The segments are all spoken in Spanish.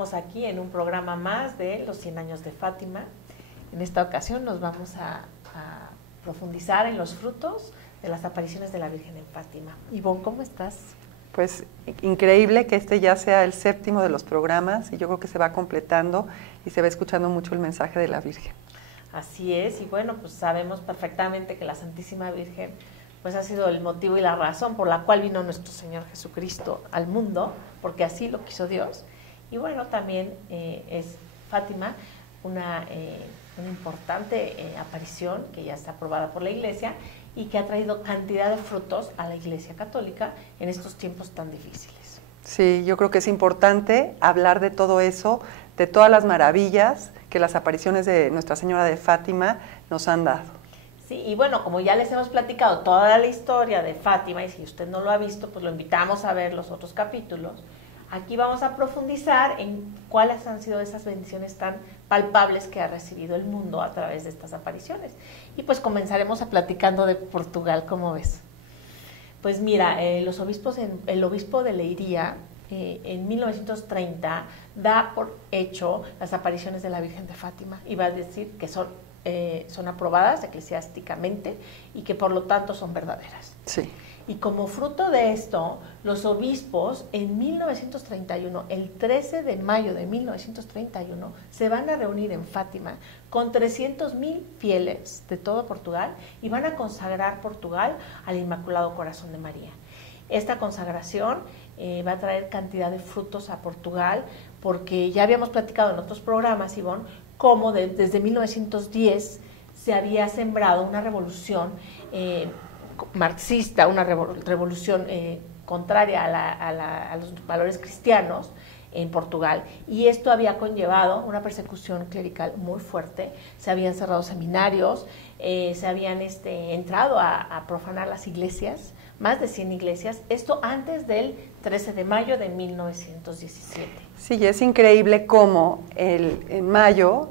continuamos aquí en un programa más de los 100 años de Fátima. En esta ocasión nos vamos a profundizar en los frutos de las apariciones de la Virgen en Fátima. Ivonne, ¿cómo estás? Pues increíble que este ya sea el séptimo de los programas y yo creo que se va completando y se va escuchando mucho el mensaje de la Virgen. Así es, y bueno, pues sabemos perfectamente que la Santísima Virgen pues ha sido el motivo y la razón por la cual vino nuestro Señor Jesucristo al mundo, porque así lo quiso Dios. Y bueno, también es Fátima una importante aparición que ya está aprobada por la Iglesia y que ha traído cantidad de frutos a la Iglesia Católica en estos tiempos tan difíciles. Sí, yo creo que es importante hablar de todo eso, de todas las maravillas que las apariciones de Nuestra Señora de Fátima nos han dado. Sí, y bueno, como ya les hemos platicado toda la historia de Fátima, y si usted no lo ha visto, pues lo invitamos a ver los otros capítulos. Aquí vamos a profundizar en cuáles han sido esas bendiciones tan palpables que ha recibido el mundo a través de estas apariciones. Y pues comenzaremos platicando de Portugal, ¿cómo ves? Pues mira, el obispo de Leiria en 1930 da por hecho las apariciones de la Virgen de Fátima y va a decir que son aprobadas eclesiásticamente y que por lo tanto son verdaderas. Sí. Y como fruto de esto, los obispos en 1931, el 13 de mayo de 1931, se van a reunir en Fátima con 300,000 fieles de todo Portugal y van a consagrar Portugal al Inmaculado Corazón de María. Esta consagración va a traer cantidad de frutos a Portugal, porque ya habíamos platicado en otros programas, Ivonne, cómo desde 1910 se había sembrado una revolución marxista, una revolución contraria a los valores cristianos en Portugal, y esto había conllevado una persecución clerical muy fuerte. Se habían cerrado seminarios, se habían entrado a profanar las iglesias, más de 100 iglesias, esto antes del 13 de mayo de 1917. Sí, es increíble cómo en mayo,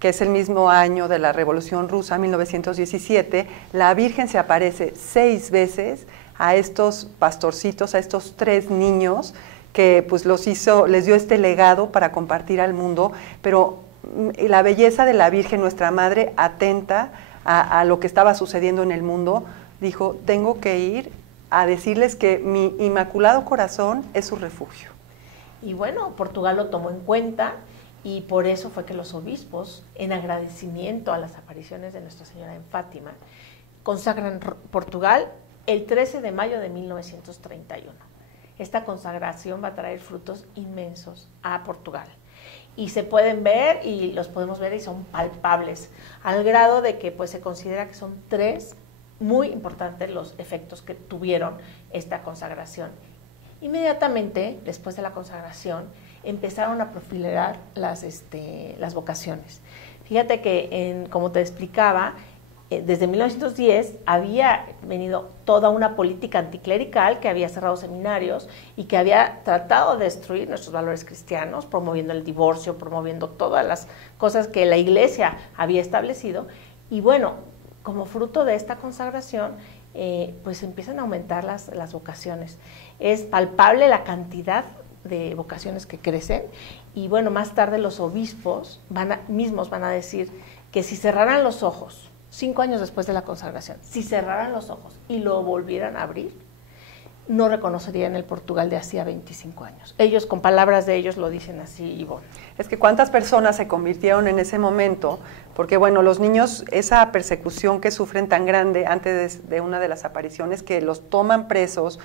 que es el mismo año de la Revolución Rusa, 1917, la Virgen se aparece 6 veces a estos pastorcitos, a estos 3 niños, que pues les dio este legado para compartir al mundo, pero la belleza de la Virgen, nuestra Madre, atenta a lo que estaba sucediendo en el mundo, dijo, tengo que ir a decirles que mi Inmaculado Corazón es su refugio. Y bueno, Portugal lo tomó en cuenta, y por eso fue que los obispos, en agradecimiento a las apariciones de Nuestra Señora en Fátima, consagran Portugal el 13 de mayo de 1931. Esta consagración va a traer frutos inmensos a Portugal. Y se pueden ver, y los podemos ver, y son palpables, al grado de que pues, se considera que son 3 muy importantes los efectos que tuvieron esta consagración. Inmediatamente, después de la consagración, empezaron a proliferar las vocaciones. Fíjate que, como te explicaba, desde 1910 había venido toda una política anticlerical que había cerrado seminarios y que había tratado de destruir nuestros valores cristianos, promoviendo el divorcio, promoviendo todas las cosas que la Iglesia había establecido. Y bueno, como fruto de esta consagración, pues empiezan a aumentar las vocaciones. Es palpable la cantidad de vocaciones que crecen, y bueno, más tarde los obispos mismos van a decir que si cerraran los ojos, 5 años después de la consagración, si cerraran los ojos y lo volvieran a abrir, no reconocerían el Portugal de hacía 25 años. Ellos, con palabras de ellos, lo dicen así, Ivonne. Es que cuántas personas se convirtieron en ese momento, porque bueno, los niños, esa persecución que sufren tan grande antes de una de las apariciones, que los toman presos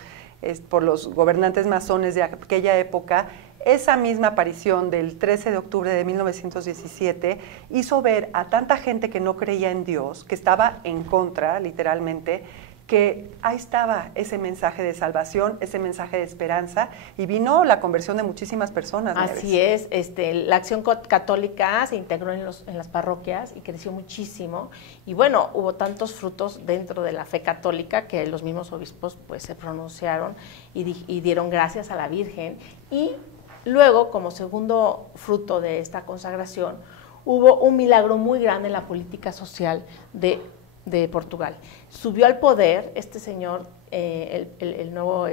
por los gobernantes masones de aquella época, esa misma aparición del 13 de octubre de 1917 hizo ver a tanta gente que no creía en Dios, que estaba en contra, literalmente, que ahí estaba ese mensaje de salvación, ese mensaje de esperanza, y vino la conversión de muchísimas personas. Así es, la acción católica se integró en las parroquias y creció muchísimo, y bueno, hubo tantos frutos dentro de la fe católica que los mismos obispos pues se pronunciaron y dieron gracias a la Virgen. Y luego, como segundo fruto de esta consagración, hubo un milagro muy grande en la política social de Portugal. Subió al poder este señor, el nuevo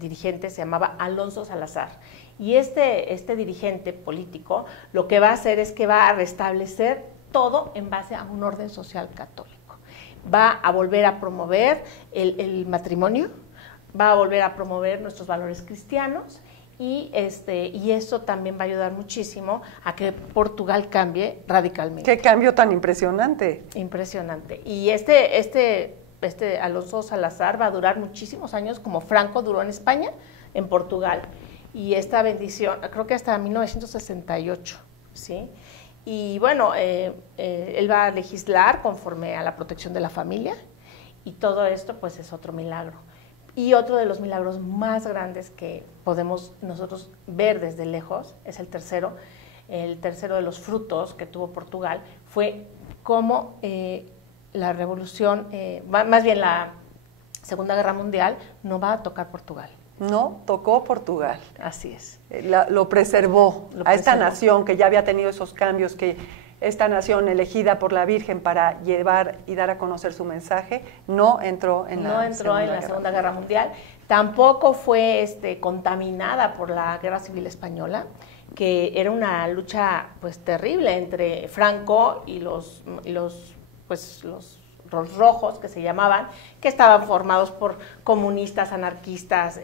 dirigente se llamaba Alonso Salazar, Y este dirigente político lo que va a hacer es que va a restablecer todo en base a un orden social católico. Va a volver a promover el matrimonio, va a volver a promover nuestros valores cristianos, y eso también va a ayudar muchísimo a que Portugal cambie radicalmente. ¡Qué cambio tan impresionante! Impresionante. Y Alonso Salazar va a durar muchísimos años, como Franco duró en España, en Portugal. Y esta bendición, creo que hasta 1968, ¿sí? Y bueno, él va a legislar conforme a la protección de la familia, y todo esto pues es otro milagro. Y otro de los milagros más grandes que podemos nosotros ver desde lejos es el tercero de los frutos que tuvo Portugal, fue cómo la revolución, más bien la Segunda Guerra Mundial, no va a tocar Portugal. No, tocó Portugal. Así es. Lo preservó a esta nación que ya había tenido esos cambios, que esta nación elegida por la Virgen para llevar y dar a conocer su mensaje, no entró en la Segunda Guerra Mundial. Tampoco fue contaminada por la Guerra Civil Española, que era una lucha pues terrible entre Franco y los rojos, que se llamaban, que estaban formados por comunistas, anarquistas,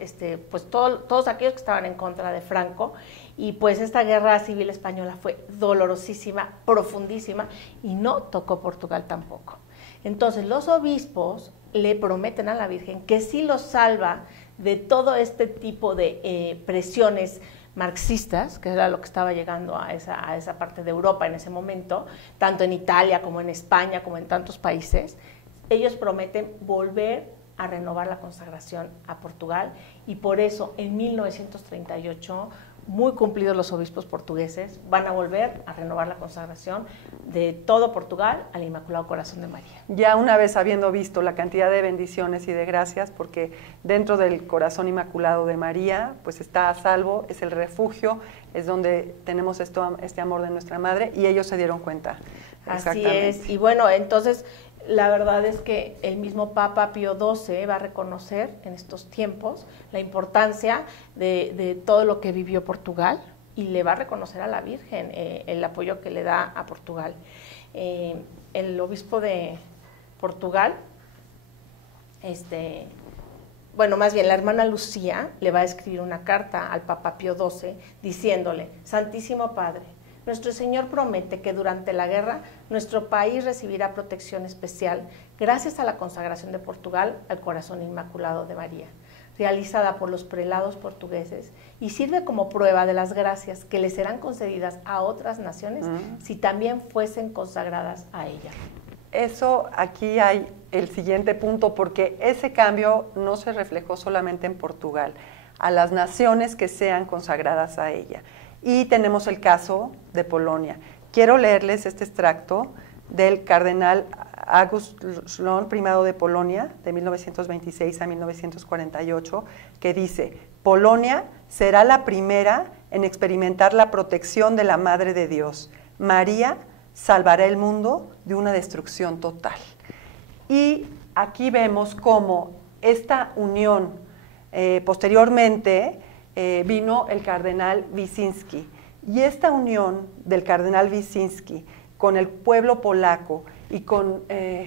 pues todos aquellos que estaban en contra de Franco. Y pues esta guerra civil española fue dolorosísima, profundísima, y no tocó Portugal tampoco. Entonces los obispos le prometen a la Virgen que sí los salva de todo este tipo de presiones marxistas, que era lo que estaba llegando a esa parte de Europa en ese momento, tanto en Italia como en España, como en tantos países. Ellos prometen volver a renovar la consagración a Portugal, y por eso en 1938, muy cumplidos los obispos portugueses, van a volver a renovar la consagración de todo Portugal al Inmaculado Corazón de María. Ya una vez habiendo visto la cantidad de bendiciones y de gracias, porque dentro del Corazón Inmaculado de María, pues está a salvo, es el refugio, es donde tenemos este amor de nuestra Madre, y ellos se dieron cuenta. Así es, y bueno, entonces la verdad es que el mismo Papa Pío XII va a reconocer en estos tiempos la importancia de todo lo que vivió Portugal, y le va a reconocer a la Virgen el apoyo que le da a Portugal. El obispo de Portugal, más bien la hermana Lucía le va a escribir una carta al Papa Pío XII diciéndole: Santísimo Padre, nuestro Señor promete que durante la guerra nuestro país recibirá protección especial gracias a la consagración de Portugal al Corazón Inmaculado de María, realizada por los prelados portugueses, y sirve como prueba de las gracias que le serán concedidas a otras naciones si también fuesen consagradas a ella. Eso, aquí hay el siguiente punto, porque ese cambio no se reflejó solamente en Portugal, a las naciones que sean consagradas a ella. Y tenemos el caso de Polonia. Quiero leerles este extracto del cardenal August Szlon, primado de Polonia, de 1926 a 1948, que dice: Polonia será la primera en experimentar la protección de la Madre de Dios. María salvará el mundo de una destrucción total. Y aquí vemos cómo esta unión, posteriormente, vino el cardenal Wyszynski, y esta unión del cardenal Wyszynski con el pueblo polaco y con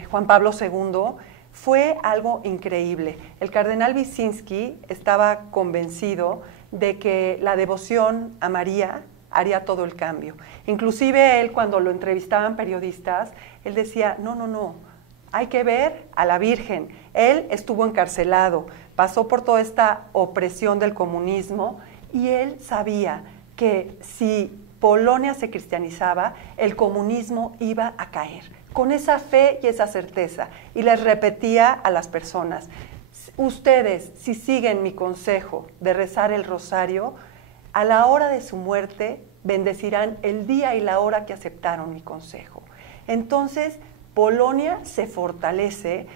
Juan Pablo II fue algo increíble. El cardenal Wyszynski estaba convencido de que la devoción a María haría todo el cambio. Inclusive él, cuando lo entrevistaban periodistas, él decía: no, hay que ver a la Virgen. Él estuvo encarcelado, pasó por toda esta opresión del comunismo, y él sabía que si Polonia se cristianizaba, el comunismo iba a caer. Con esa fe y esa certeza. Y les repetía a las personas: ustedes, si siguen mi consejo de rezar el rosario, a la hora de su muerte bendecirán el día y la hora que aceptaron mi consejo. Entonces, Polonia se fortalece,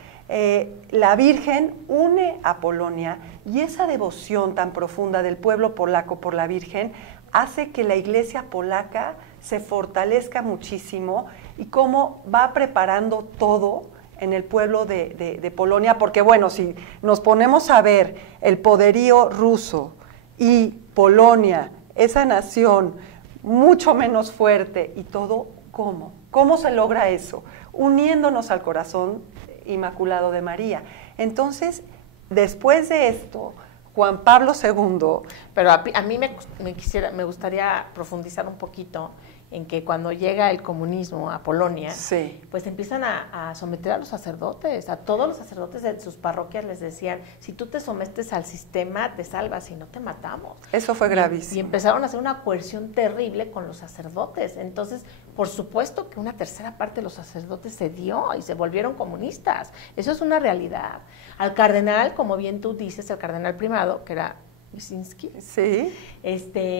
la Virgen une a Polonia, y esa devoción tan profunda del pueblo polaco por la Virgen hace que la iglesia polaca se fortalezca muchísimo, y cómo va preparando todo en el pueblo de Polonia, porque bueno, si nos ponemos a ver el poderío ruso y Polonia esa nación mucho menos fuerte y todo, ¿cómo? ¿Cómo se logra eso? Uniéndonos al corazón inmaculado de María. Entonces, después de esto, Juan Pablo II... Pero a mí me gustaría profundizar un poquito en que cuando llega el comunismo a Polonia, sí, pues empiezan a someter a los sacerdotes, a todos los sacerdotes de sus parroquias les decían, si tú te sometes al sistema, te salvas, si no te matamos. Eso fue gravísimo. Y empezaron a hacer una coerción terrible con los sacerdotes. Entonces, por supuesto que una tercera parte de los sacerdotes se dio y se volvieron comunistas. Eso es una realidad. Al cardenal, como bien tú dices, el cardenal primado, que era Wyszynski, sí,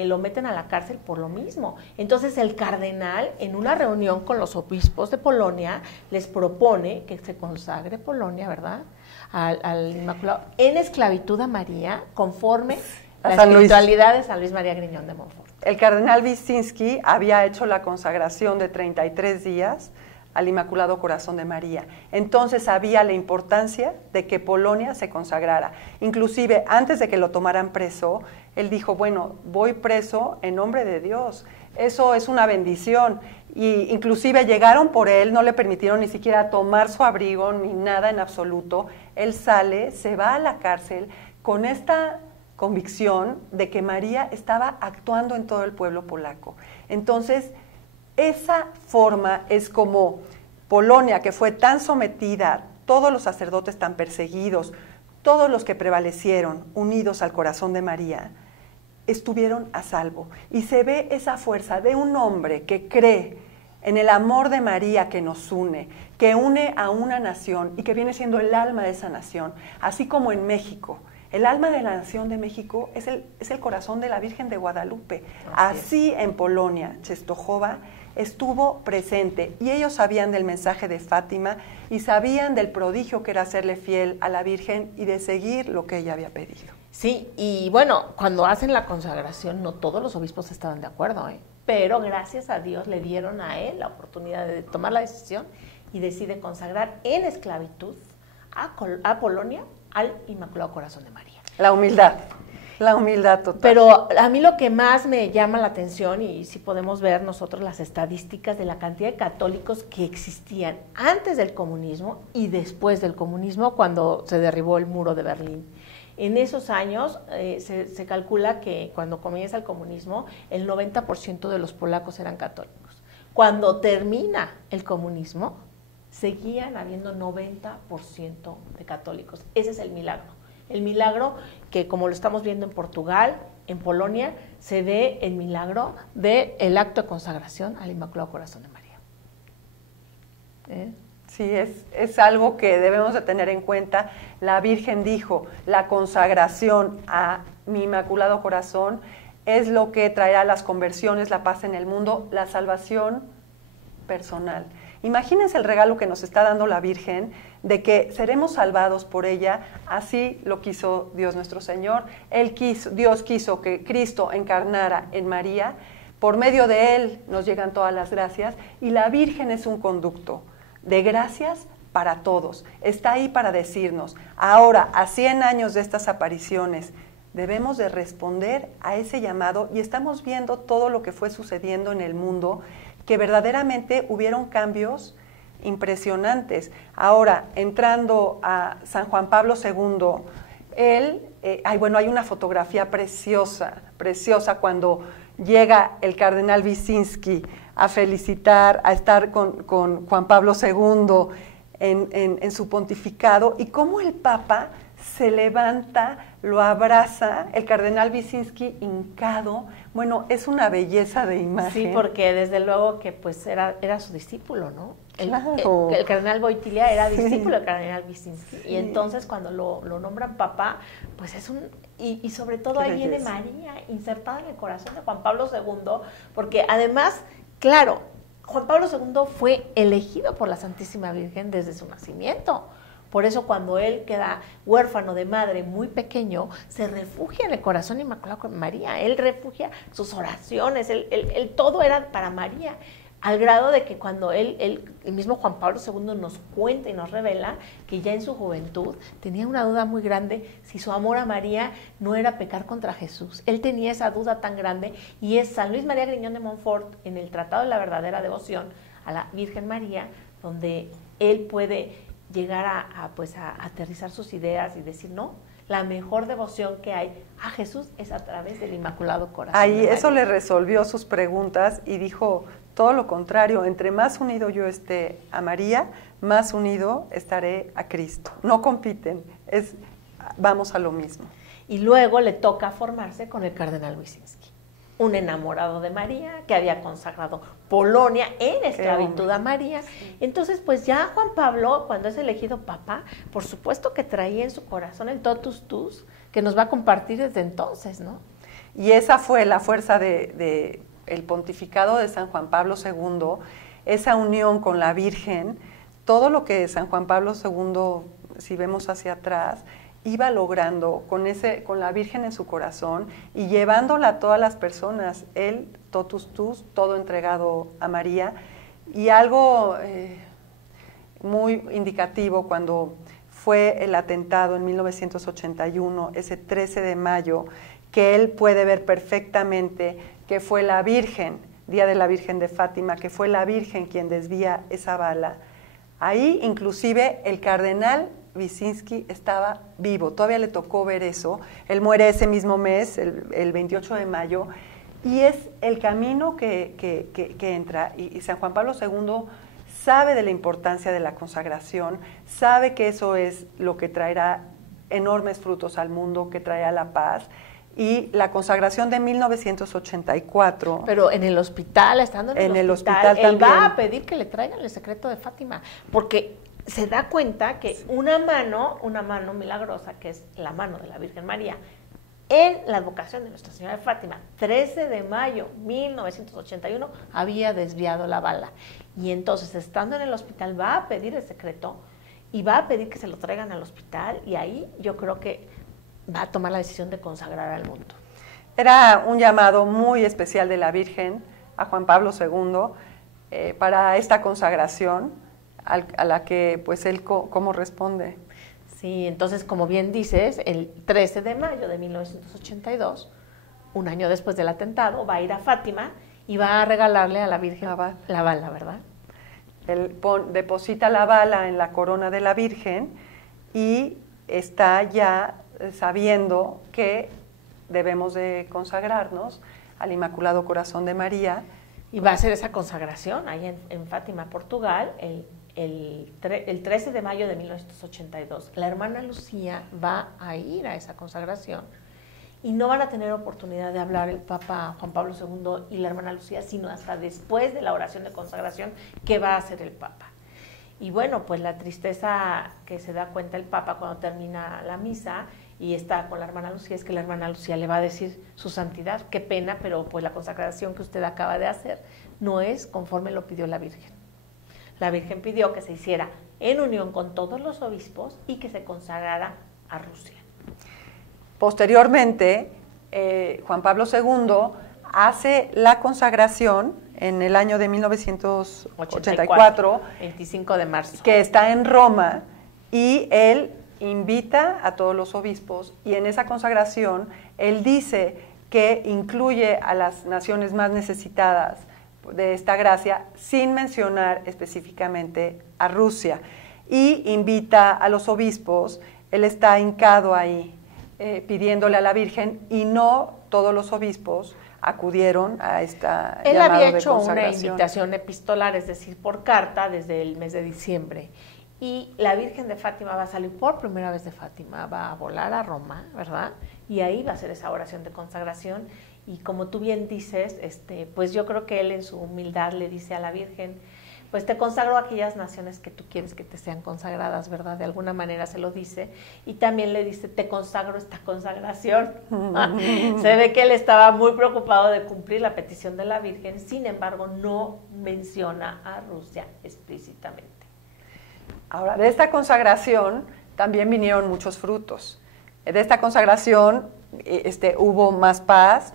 lo meten a la cárcel por lo mismo. Entonces el cardenal, en una reunión con los obispos de Polonia, les propone que se consagre Polonia, ¿verdad?, al Inmaculado, en esclavitud a María, conforme a la espiritualidad de San Luis María Griñón de Montfort. El cardenal Wyszynski había hecho la consagración de 33 días al Inmaculado Corazón de María. Entonces sabía la importancia de que Polonia se consagrara. Inclusive, antes de que lo tomaran preso, él dijo, bueno, voy preso en nombre de Dios. Eso es una bendición. Y inclusive llegaron por él, no le permitieron ni siquiera tomar su abrigo, ni nada en absoluto. Él sale, se va a la cárcel con esta convicción de que María estaba actuando en todo el pueblo polaco. Entonces, esa forma es como Polonia, que fue tan sometida, todos los sacerdotes tan perseguidos, todos los que prevalecieron, unidos al corazón de María, estuvieron a salvo. Y se ve esa fuerza de un hombre que cree en el amor de María que nos une, que une a una nación y que viene siendo el alma de esa nación, así como en México. El alma de la nación de México es el corazón de la Virgen de Guadalupe. Así en Polonia, Czestochowa estuvo presente y ellos sabían del mensaje de Fátima y sabían del prodigio que era serle fiel a la Virgen y de seguir lo que ella había pedido. Sí, y bueno, cuando hacen la consagración no todos los obispos estaban de acuerdo, pero gracias a Dios le dieron a él la oportunidad de tomar la decisión y decide consagrar en esclavitud a Polonia al Inmaculado Corazón de María. La humildad total. Pero a mí lo que más me llama la atención, y si podemos ver nosotros las estadísticas de la cantidad de católicos que existían antes del comunismo y después del comunismo, cuando se derribó el muro de Berlín. En esos años se calcula que cuando comienza el comunismo, el 90% de los polacos eran católicos. Cuando termina el comunismo, seguían habiendo 90% de católicos. Ese es el milagro. El milagro que, como lo estamos viendo en Portugal, en Polonia, se ve el milagro del acto de consagración al Inmaculado Corazón de María. Sí, es algo que debemos de tener en cuenta. La Virgen dijo, la consagración a mi Inmaculado Corazón es lo que traerá las conversiones, la paz en el mundo, la salvación personal. Imagínense el regalo que nos está dando la Virgen de que seremos salvados por ella, así lo quiso Dios nuestro Señor. Dios quiso que Cristo encarnara en María, por medio de Él nos llegan todas las gracias y la Virgen es un conducto de gracias para todos. Está ahí para decirnos, ahora, a 100 años de estas apariciones, debemos de responder a ese llamado y estamos viendo todo lo que fue sucediendo en el mundo, que verdaderamente hubieron cambios impresionantes. Ahora, entrando a San Juan Pablo II, hay una fotografía preciosa cuando llega el cardenal Wyszynski a felicitar, a estar con Juan Pablo II en su pontificado, y cómo el Papa se levanta, lo abraza, el cardenal Wyszynski hincado. Bueno, es una belleza de imagen. Sí, porque desde luego que pues era su discípulo, ¿no? Claro. El cardenal Wojtyła era discípulo del cardenal Wyszynski. Sí. Y entonces cuando lo nombran papa, pues es y sobre todo ahí viene María insertada en el corazón de Juan Pablo II, porque además, claro, Juan Pablo II fue elegido por la Santísima Virgen desde su nacimiento. Por eso cuando él queda huérfano de madre muy pequeño, se refugia en el corazón inmaculado de María. Él refugia sus oraciones, él todo era para María. al grado de que cuando el mismo Juan Pablo II nos cuenta y nos revela que ya en su juventud tenía una duda muy grande si su amor a María no era pecar contra Jesús. Él tenía esa duda tan grande, y es San Luis María Griñón de Montfort, en el Tratado de la Verdadera Devoción a la Virgen María, donde él puede llegar a aterrizar sus ideas y decir, no, la mejor devoción que hay a Jesús es a través del Inmaculado Corazón Ahí de María. eso le resolvió sus preguntas y dijo todo lo contrario: entre más unido yo esté a María, más unido estaré a Cristo. No compiten, vamos a lo mismo. Y luego le toca formarse con el cardenal Wyszynski, un enamorado de María, que había consagrado Polonia en esclavitud a María. Sí. Entonces, pues ya Juan Pablo, cuando es elegido papa, por supuesto que traía en su corazón el totus tus, que nos va a compartir desde entonces, ¿no? Y esa fue la fuerza de el pontificado de San Juan Pablo II, esa unión con la Virgen, todo lo que San Juan Pablo II, si vemos hacia atrás, iba logrando con la Virgen en su corazón y llevándola a todas las personas, él, totus tus, todo entregado a María. Y algo muy indicativo, cuando fue el atentado en 1981, ese 13 de mayo, que él puede ver perfectamente que fue la Virgen, Día de la Virgen de Fátima, que fue la Virgen quien desvía esa bala. Ahí inclusive el cardenal Wyszynski estaba vivo, todavía le tocó ver eso. Él muere ese mismo mes, el 28 de mayo, y es el camino que entra. Y San Juan Pablo II sabe de la importancia de la consagración, sabe que eso es lo que traerá enormes frutos al mundo, que traerá la paz. Y la consagración de 1984... Pero en el hospital, estando en el hospital él también va a pedir que le traigan el secreto de Fátima, porque se da cuenta que una mano milagrosa, que es la mano de la Virgen María, en la advocación de Nuestra Señora de Fátima, 13 de mayo de 1981, había desviado la bala. Y entonces, estando en el hospital, va a pedir el secreto y va a pedir que se lo traigan al hospital, y ahí yo creo que va a tomar la decisión de consagrar al mundo. Era un llamado muy especial de la Virgen a Juan Pablo II para esta consagración, a la que pues él cómo responde. Sí, entonces, como bien dices, el 13 de mayo de 1982, un año después del atentado, va a ir a Fátima y va a regalarle a la Virgen la bala, ¿verdad? Él deposita la bala en la corona de la Virgen y está ya sabiendo que debemos de consagrarnos al Inmaculado Corazón de María. Y va a hacer esa consagración ahí en Fátima, Portugal, el 13 de mayo de 1982. La hermana Lucía va a ir a esa consagración y no van a tener oportunidad de hablar el Papa Juan Pablo II y la hermana Lucía, sino hasta después de la oración de consagración que va a hacer el Papa. Y bueno, pues la tristeza que se da cuenta el Papa cuando termina la misa y está con la hermana Lucía es que la hermana Lucía le va a decir: su santidad, qué pena, pero pues la consagración que usted acaba de hacer no es conforme lo pidió la Virgen. La Virgen pidió que se hiciera en unión con todos los obispos y que se consagrara a Rusia. Posteriormente, Juan Pablo II hace la consagración en el año de 1984, 25 de marzo, que está en Roma, y él invita a todos los obispos, y en esa consagración él dice que incluye a las naciones más necesitadas de esta gracia, sin mencionar específicamente a Rusia, y invita a los obispos. Él está hincado ahí pidiéndole a la Virgen, y no todos los obispos acudieron a esta Él llamado había de hecho una consagración. invitación epistolar, es decir, por carta, desde el mes de diciembre, y la Virgen de Fátima va a salir por primera vez de Fátima, va a volar a Roma, ¿verdad? Y ahí va a hacer esa oración de consagración. Y como tú bien dices, pues yo creo que él en su humildad le dice a la Virgen: pues te consagro a aquellas naciones que tú quieres que te sean consagradas, ¿verdad? De alguna manera se lo dice. Y también le dice: te consagro esta consagración. Se ve que él estaba muy preocupado de cumplir la petición de la Virgen, sin embargo no menciona a Rusia explícitamente. Ahora, de esta consagración también vinieron muchos frutos. De esta consagración hubo más paz,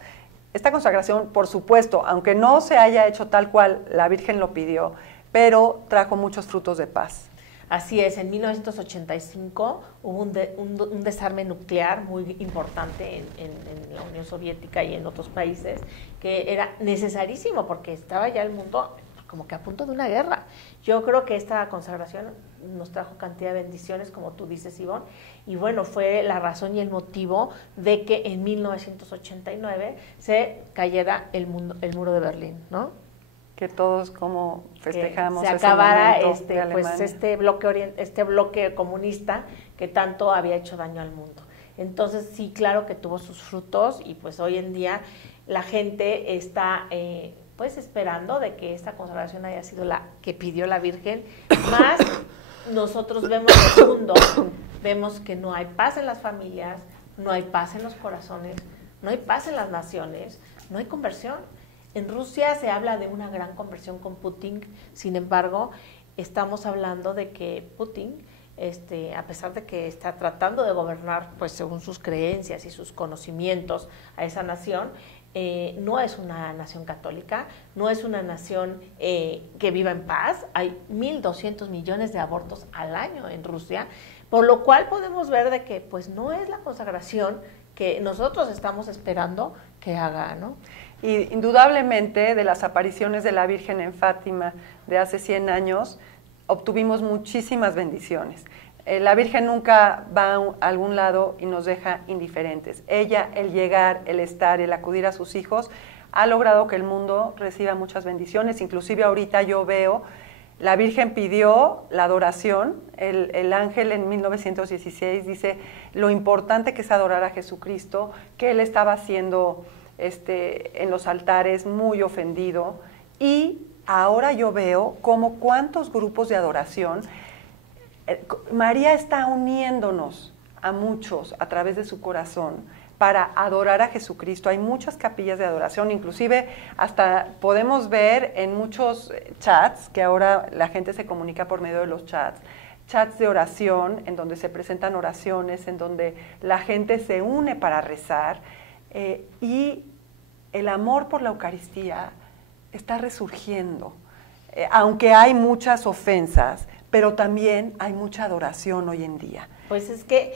esta consagración, por supuesto, aunque no se haya hecho tal cual la Virgen lo pidió, pero trajo muchos frutos de paz. Así es, en 1985 hubo un desarme nuclear muy importante en la Unión Soviética y en otros países, que era necesarísimo porque estaba ya el mundo como que a punto de una guerra. Yo creo que esta consagración nos trajo cantidad de bendiciones, como tú dices, Ivonne, y bueno, fue la razón y el motivo de que en 1989 se cayera el muro de Berlín, ¿no? Que todos como festejamos que se ese acabara momento pues este bloque comunista que tanto había hecho daño al mundo. Entonces sí, claro que tuvo sus frutos y pues hoy en día la gente está pues esperando de que esta consagración haya sido la que pidió la Virgen, más nosotros vemos el mundo, vemos que no hay paz en las familias, no hay paz en los corazones, no hay paz en las naciones, no hay conversión. En Rusia se habla de una gran conversión con Putin, sin embargo, estamos hablando de que Putin, a pesar de que está tratando de gobernar pues según sus creencias y sus conocimientos a esa nación, no es una nación católica, no es una nación que viva en paz. Hay 1.200 millones de abortos al año en Rusia, por lo cual podemos ver de que pues no es la consagración que nosotros estamos esperando que haga, ¿no? Y indudablemente de las apariciones de la Virgen en Fátima de hace 100 años, obtuvimos muchísimas bendiciones. La Virgen nunca va a algún lado y nos deja indiferentes. Ella, el llegar, el estar, el acudir a sus hijos, ha logrado que el mundo reciba muchas bendiciones. Inclusive ahorita yo veo, la Virgen pidió la adoración, el ángel en 1916 dice lo importante que es adorar a Jesucristo, que él estaba haciendo en los altares muy ofendido, y ahora yo veo como cuántos grupos de adoración, María está uniéndonos a muchos a través de su corazón para adorar a Jesucristo. Hay muchas capillas de adoración, inclusive hasta podemos ver en muchos chats, que ahora la gente se comunica por medio de los chats de oración, en donde se presentan oraciones, en donde la gente se une para rezar, y el amor por la Eucaristía está resurgiendo, aunque hay muchas ofensas, pero también hay mucha adoración hoy en día. Pues es que,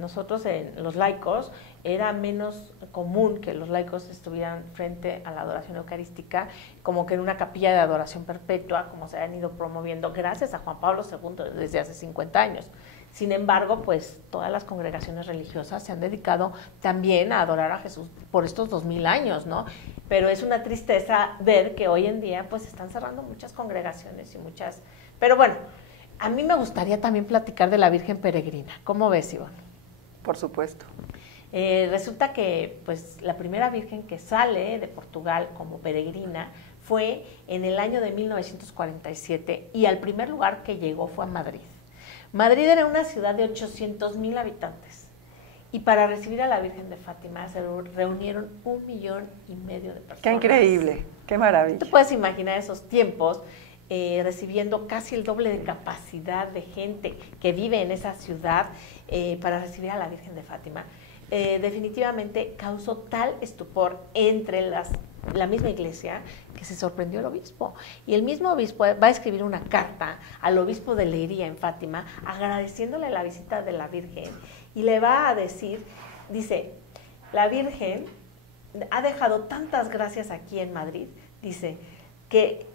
nosotros los laicos, era menos común que los laicos estuvieran frente a la adoración eucarística, como que en una capilla de adoración perpetua, como se han ido promoviendo gracias a Juan Pablo II desde hace 50 años. Sin embargo, pues todas las congregaciones religiosas se han dedicado también a adorar a Jesús por estos 2000 años, ¿no? Pero es una tristeza ver que hoy en día pues están cerrando muchas congregaciones y muchas... Pero bueno, a mí me gustaría también platicar de la Virgen Peregrina. ¿Cómo ves, Ivonne? Por supuesto. Resulta que pues la primera Virgen que sale de Portugal como peregrina fue en el año de 1947 y al primer lugar que llegó fue a Madrid. Madrid era una ciudad de 800,000 habitantes y para recibir a la Virgen de Fátima se reunieron 1,5 millones de personas. ¡Qué increíble! ¡Qué maravilla! Tú puedes imaginar esos tiempos recibiendo casi el doble de capacidad de gente que vive en esa ciudad para recibir a la Virgen de Fátima. Definitivamente causó tal estupor entre la misma iglesia que se sorprendió el obispo. Y el mismo obispo va a escribir una carta al obispo de Leiría en Fátima agradeciéndole la visita de la Virgen y le va a decir, dice, la Virgen ha dejado tantas gracias aquí en Madrid, dice, que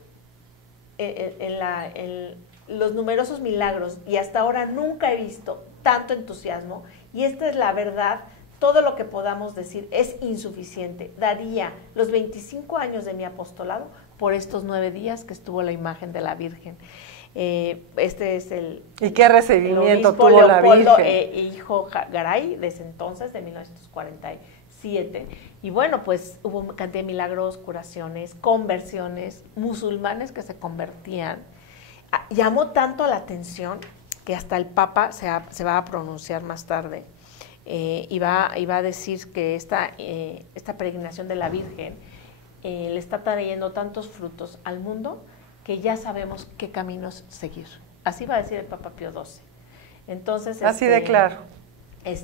los numerosos milagros y hasta ahora nunca he visto tanto entusiasmo y esta es la verdad. Todo lo que podamos decir es insuficiente. Daría los 25 años de mi apostolado por estos 9 días que estuvo la imagen de la Virgen. Este es el... ¿Y qué recibimiento tuvo Leopoldo, la Virgen? Hijo Garay, desde entonces, de 1947. Y bueno, pues hubo cantidad de milagros, curaciones, conversiones, musulmanes que se convertían. Llamó tanto la atención que hasta el Papa se va a pronunciar más tarde. Iba a decir que esta peregrinación de la Virgen le está trayendo tantos frutos al mundo que ya sabemos qué caminos seguir. Así va a decir el Papa Pío XII. Entonces, así de claro.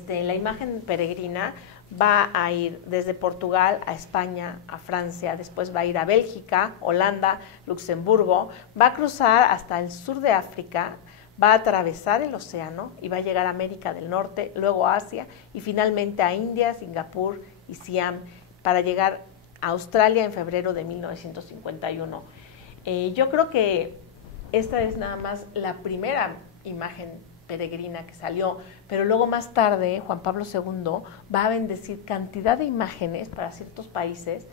La imagen peregrina va a ir desde Portugal a España, a Francia, después va a ir a Bélgica, Holanda, Luxemburgo, va a cruzar hasta el sur de África, va a atravesar el océano y va a llegar a América del Norte, luego a Asia y finalmente a India, Singapur y Siam para llegar a Australia en febrero de 1951. Yo creo que esta es nada más la primera imagen peregrina que salió, pero luego más tarde Juan Pablo II va a bendecir cantidad de imágenes para ciertos países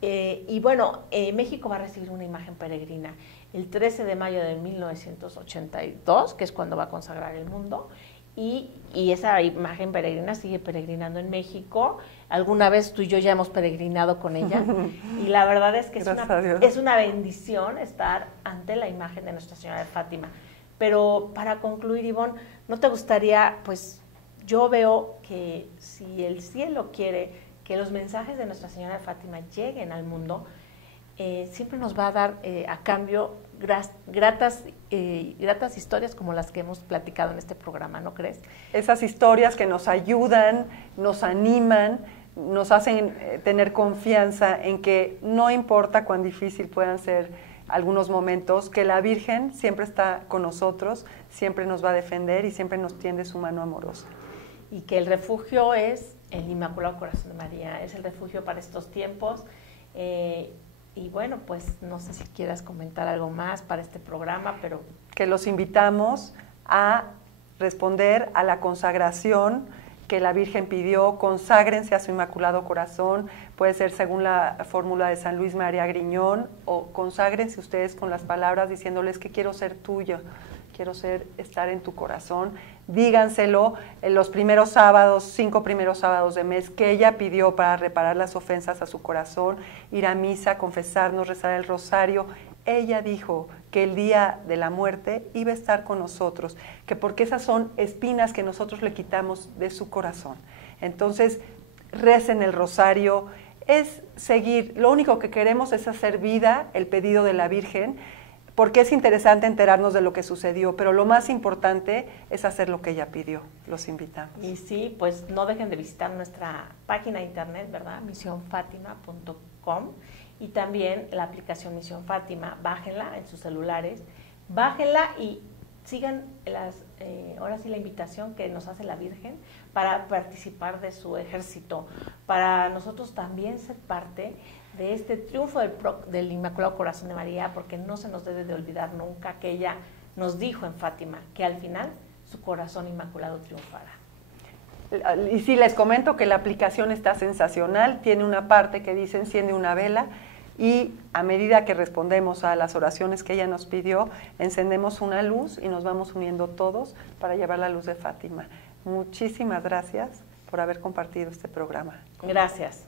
y bueno, México va a recibir una imagen peregrina el 13 de mayo de 1982, que es cuando va a consagrar el mundo, y esa imagen peregrina sigue peregrinando en México. Alguna vez tú y yo ya hemos peregrinado con ella, y la verdad es que es una bendición estar ante la imagen de Nuestra Señora de Fátima. Pero para concluir, Ivonne, ¿no te gustaría, pues yo veo que si el cielo quiere que los mensajes de Nuestra Señora de Fátima lleguen al mundo, siempre nos va a dar a cambio gratas historias como las que hemos platicado en este programa, ¿no crees? Esas historias que nos ayudan, nos animan, nos hacen tener confianza en que no importa cuán difícil puedan ser algunos momentos, que la Virgen siempre está con nosotros, siempre nos va a defender y siempre nos tiende su mano amorosa. Y que el refugio es el Inmaculado Corazón de María, es el refugio para estos tiempos. Y bueno, pues no sé si quieras comentar algo más para este programa, pero... Que los invitamos a responder a la consagración que la Virgen pidió. Conságrense a su Inmaculado Corazón, puede ser según la fórmula de San Luis María Griñón, o conságrense ustedes con las palabras diciéndoles que quiero ser tuyo, quiero estar en tu corazón. Díganselo en los primeros sábados, 5 primeros sábados de mes, que ella pidió para reparar las ofensas a su corazón, ir a misa, confesarnos, rezar el rosario. Ella dijo que el día de la muerte iba a estar con nosotros, que porque esas son espinas que nosotros le quitamos de su corazón. Entonces, recen el rosario, es seguir, lo único que queremos es hacer vida el pedido de la Virgen, porque es interesante enterarnos de lo que sucedió, pero lo más importante es hacer lo que ella pidió. Los invitamos. Y sí, pues no dejen de visitar nuestra página de internet, ¿verdad? misionfatima.com, y también la aplicación Misión Fátima. Bájenla en sus celulares, bájenla y sigan ahora sí la invitación que nos hace la Virgen para participar de su ejército, para nosotros también ser parte de este triunfo del Inmaculado Corazón de María, porque no se nos debe de olvidar nunca que ella nos dijo en Fátima que al final su corazón inmaculado triunfará. Y sí, les comento que la aplicación está sensacional, tiene una parte que dice enciende una vela, y a medida que respondemos a las oraciones que ella nos pidió, encendemos una luz y nos vamos uniendo todos para llevar la luz de Fátima. Muchísimas gracias por haber compartido este programa. Gracias.